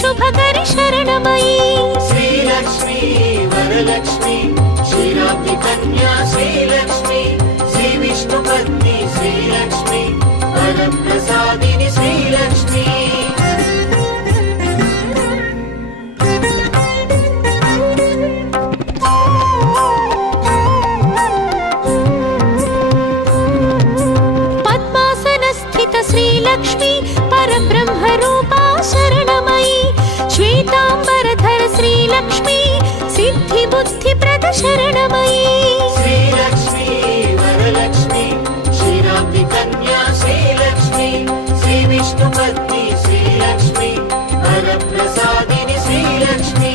शुभकरि शरणमयी श्रीलक्ष्मी वरलक्ष्मी क्षीराब्धि कन्या श्रीलक्ष्मी श्री विष्णुपत्नी श्रीलक्ष्मी वरप्रसादिनी श्रीलक्ष्मी पद्मासनस्थित श्रीलक्ष्मी परब्रह्मरूपा शरणमयी श्वेतांबरधर श्रीलक्ष्मी सिद्धिबुद्धिप्रद शरणमयी श्रीलक्ष्मी वरलक्ष्मी क्षीराब्धि कन्या श्रीलक्ष्मी श्री विष्णुपत्नी श्रीलक्ष्मी वरप्रसादिनी श्रीलक्ष्मी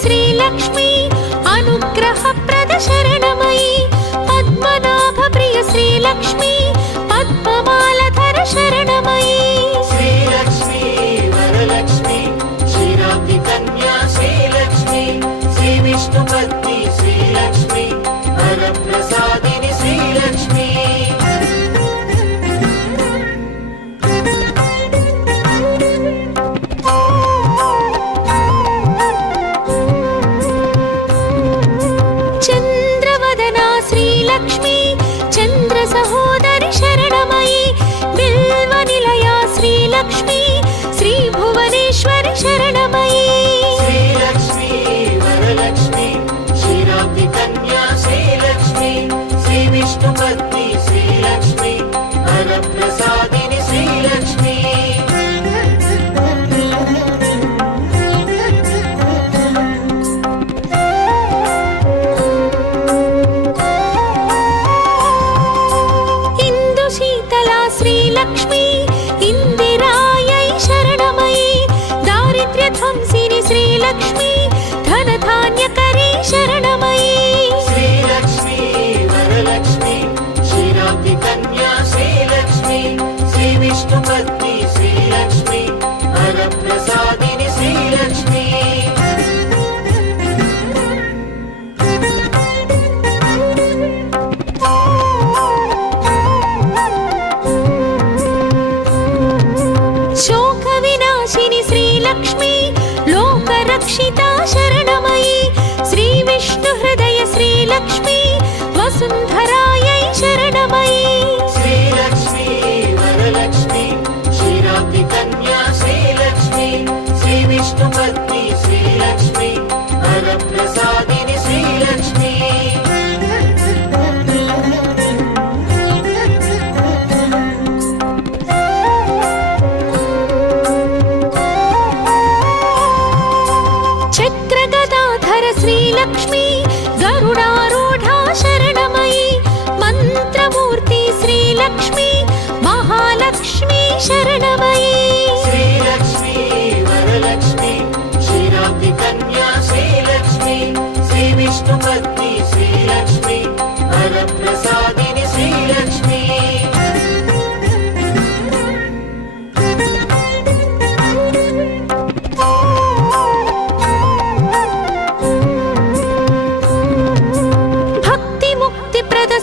श्रीलक्ष्मी अनुग्रहप्रद शरणमयी पद्मनाभप्रिय श्रीलक्ष्मी पद्ममालधर शरणमयी श्रीलक्ष्मी वरलक्ष्मी क्षीराब्धि कन्या श्रीलक्ष्मी श्री विष्णुपत्नी श्रीलक्ष्मी वरप्रसादिनी श्रीलक्ष्मी श्रीलक्ष्मी चंद्र सहोदरि शरणमयी बिल्वनिलया श्रीलक्ष्मी श्री भुवनेश्वरि शरणमयी श्रीलक्ष्मी वरलक्ष्मी क्षीराब्धि कन्या श्रीलक्ष्मी श्री विष्णुपत्नी श्रीलक्ष्मी वरप्रसादिनी श्रीलक्ष्मी श्रीलक्ष्मी इंदिरायै शरणमयी दारिद्र्यध्वंसिनी श्रीलक्ष्मी धनधान्यकरी शरणमयी श्रीलक्ष्मी वरलक्ष्मी क्षीराब्धि कन्या श्रीलक्ष्मी श्री विष्णुपत्नी श्रीलक्ष्मी वरप्रसादिनी श्रीलक्ष्मी श्रीलक्ष्मी लोकरक्षिता शरणमयी श्री विष्णुहृदय श्रीलक्ष्मी वसुन्धरायै शरणमयी श्रीलक्ष्मी वरलक्ष्मी क्षीराब्धि कन्या श्रीलक्ष्मी श्री विष्णुपत्नी श्रीलक्ष्मी वरप्रसादिनी श्रीलक्ष्मी श्रीलक्ष्मी गरुडारूढ़ा शरणमयी मंत्रमूर्ति श्रीलक्ष्मी महालक्ष्मी शरणमयी श्रीलक्ष्मी वरलक्ष्मी क्षीराब्धि कन्या श्रीलक्ष्मी श्री विष्णुपत्नी श्रीलक्ष्मी वरप्रसादिनी श्रीलक्ष्मी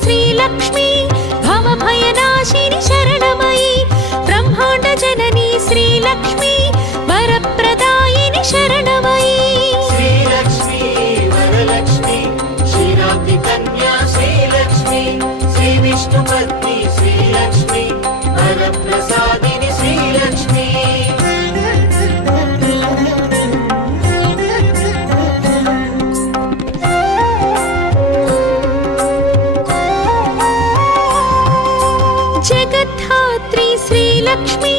श्रीलक्ष्मी भवभयनाशिनी शरणमयी ब्रह्मांड जननी श्रीलक्ष्मी वरप्रदायिनी शरणमयी श्रीलक्ष्मी वरलक्ष्मी क्षीराब्धि कन्या श्रीलक्ष्मी श्री विष्णुपत्नी श्रीलक्ष्मी वरप्रसादिनी श्रीलक्ष्मी जगद्धात्री श्रीलक्ष्मी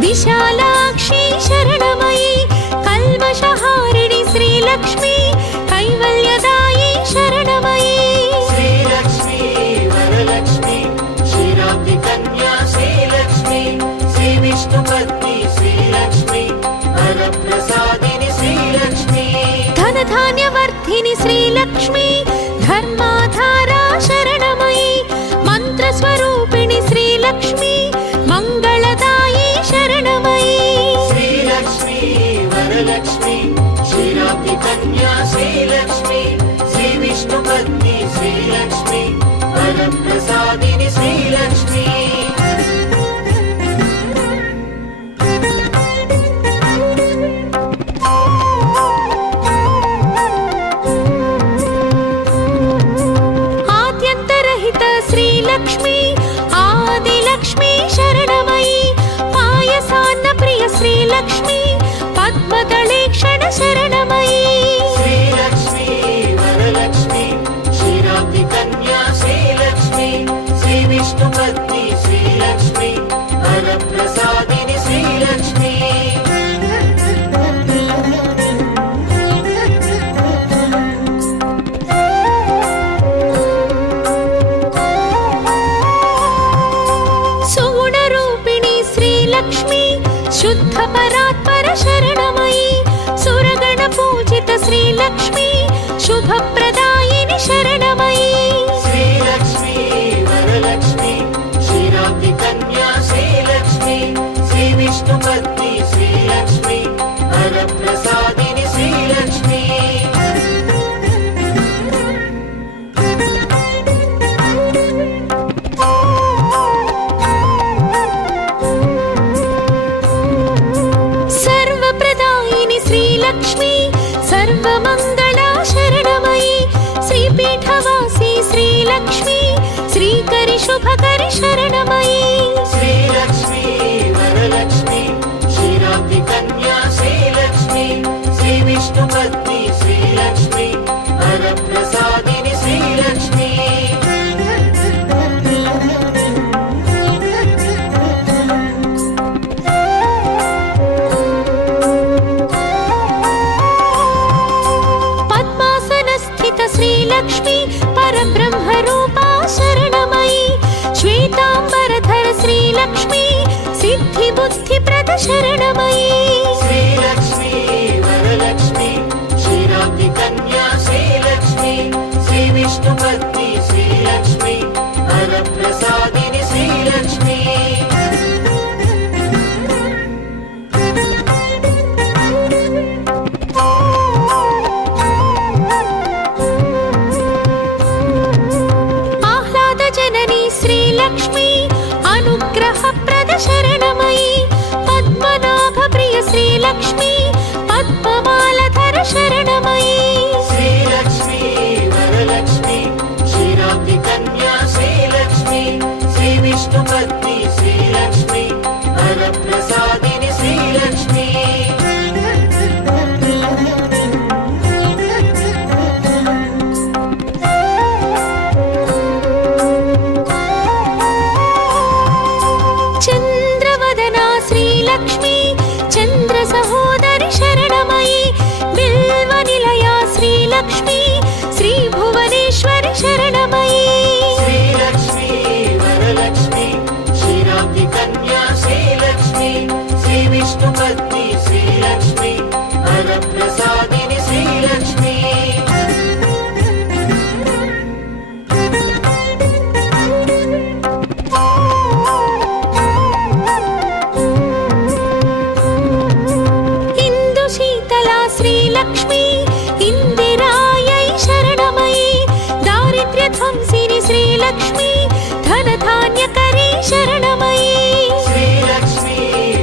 विशालाक्षी शरणमयी कल्मष శ్రీలక్ష్మీ కైవల్యదాయి శరణమయీ శ్రీలక్ష్మీ వరలక్ష్మీ క్షీరాబ్ది కన్యా శ్రీలక్ష్మీ శ్రీ విష్ణుపత్ని శ్రీలక్ష్మీ వరప్రసాదిని శ్రీలక్ష్మీ ధనధాన్యవర్ధిని శ్రీలక్ష్మీ ధర్మాధారా శరణమయీ మంత్రస్వరూపిణి శ్రీలక్ష్మీ మంగళదాయి శరణమయీ శ్రీలక్ష్మీ వరలక్ష్మీ క్షీరాబ్ది కన్యా శ్రీలక్ష్మీ శ్రీ విష్ణుపత్ని శ్రీలక్ష్మీ వరప్రసాదిని శ్రీలక్ష్మీ ఆద్యంతరహిత శ్రీలక్ష్మీ ఆదిలక్ష్మీ శరణమయీ పాయసాన్న ప్రియ శ్రీలక్ష్మీ పద్మదళేక్షణ శరణమయీ శ్రీలక్ష్మీ వరలక్ష్మీ క్షీరాబ్ది కన్యా శ్రీలక్ష్మీ శ్రీ విష్ణుపత్ని శ్రీలక్ష్మీ వరప్రసాదిని శ్రీలక్ష్మీ సుగుణరూపిణి శ్రీలక్ష్మీ శుద్ధ పరాత్పర శరణమయీ సురగణ పూజిత శ్రీలక్ష్మీ శుభప్రదాయిని శరణమయీ శ్రీలక్ష్మీ వరలక్ష్మీ క్షీరాబ్ది కన్యా శ్రీలక్ష్మీ శ్రీ విష్ణుపత్ని శ్రీలక్ష్మీ వరప్రసాదిని శ్రీలక్ష్మీ సర్వప్రదాయిని శ్రీలక్ష్మీ సర్వమంగళా శరణమయీ శ్రీపీఠవాసి శ్రీలక్ష్మీ శ్రీకరి శుభకరి శరణమయీ శ్రీలక్ష్మీ వరలక్ష్మీ క్షీరాబ్ది కన్యా శ్రీలక్ష్మీ శ్రీ విష్ణుపత్ని శ్రీలక్ష్మీ వరప్రసాదిని శ్రీలక్ష్మీ పద్మాసనస్థిత శ్రీలక్ష్మీ పరబ్రహ్మరూపా శరణమయీ శ్వేతాంబరధర శ్రీలక్ష్మీ సిద్ధిబుద్ధిప్రద శరణమయీ శ్రీలక్ష్మీ వరలక్ష్మీ క్షీరాబ్ది కన్యా శ్రీలక్ష్మీ శ్రీ విష్ణుపత్ని శ్రీలక్ష్మీ వరప్రసాదిని శ్రీలక్ష్మీ ఆహ్లాద జననీ శ్రీలక్ష్మీ అనుగ్రహప్రద శరణమయీ పద్మనాభ ప్రియ శ్రీలక్ష్మీ పద్మమాలధర శరణమయీ శ్రీలక్ష్మీ వరలక్ష్మీ క్షీరాబ్ది కన్యా శ్రీలక్ష్మీ శ్రీ విష్ణుపత్ని శ్రీలక్ష్మీ వరప్రసాదిని శ్రీలక్ష్మీ చంద్రవదనా శ్రీలక్ష్మీ చంద్ర సహోదరి శరణమయీ బిల్వ నిలయా శ్రీలక్ష్మీ శ్రీ భువనేశ్వరి శరణమయీ శ్రీలక్ష్మీ వరలక్ష్మీ క్షీరాబ్ది కన్యా శ్రీలక్ష్మీ శ్రీ విష్ణుపత్ని శ్రీలక్ష్మీ వరప్రసాదిని శ్రీలక్ష్మీ ఇందు శీతలా శ్రీలక్ష్మీ ఇందిరాయై శరణమయీ దారిద్ర్య ధ్వంసిని శ్రీలక్ష్మీ ధనధాన్యకరీ శరణమయీ శ్రీలక్ష్మీ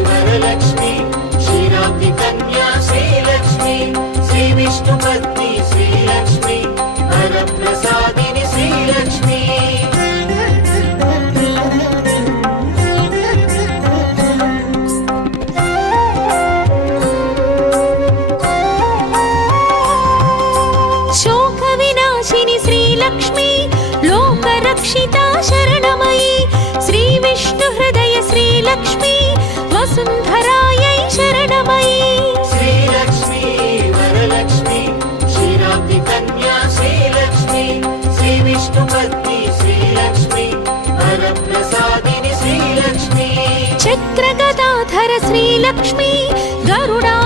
వరలక్ష్మీ క్షీరాబ్ది కన్యా శ్రీలక్ష్మీ శ్రీ విష్ణుపత్ని శ్రీలక్ష్మీ వరప్రసాదిని శ్రీలక్ష్మీ శోక వినాశిని శ్రీలక్ష్మీ లోకరక్షితా శరణమయీ శ్రీ విష్ణు హృదయ శ్రీలక్ష్మీ వసుంధరాయై శరణమయీ శ్రీలక్ష్మీ వరలక్ష్మీ श्रीलक्ष्मी गरुडा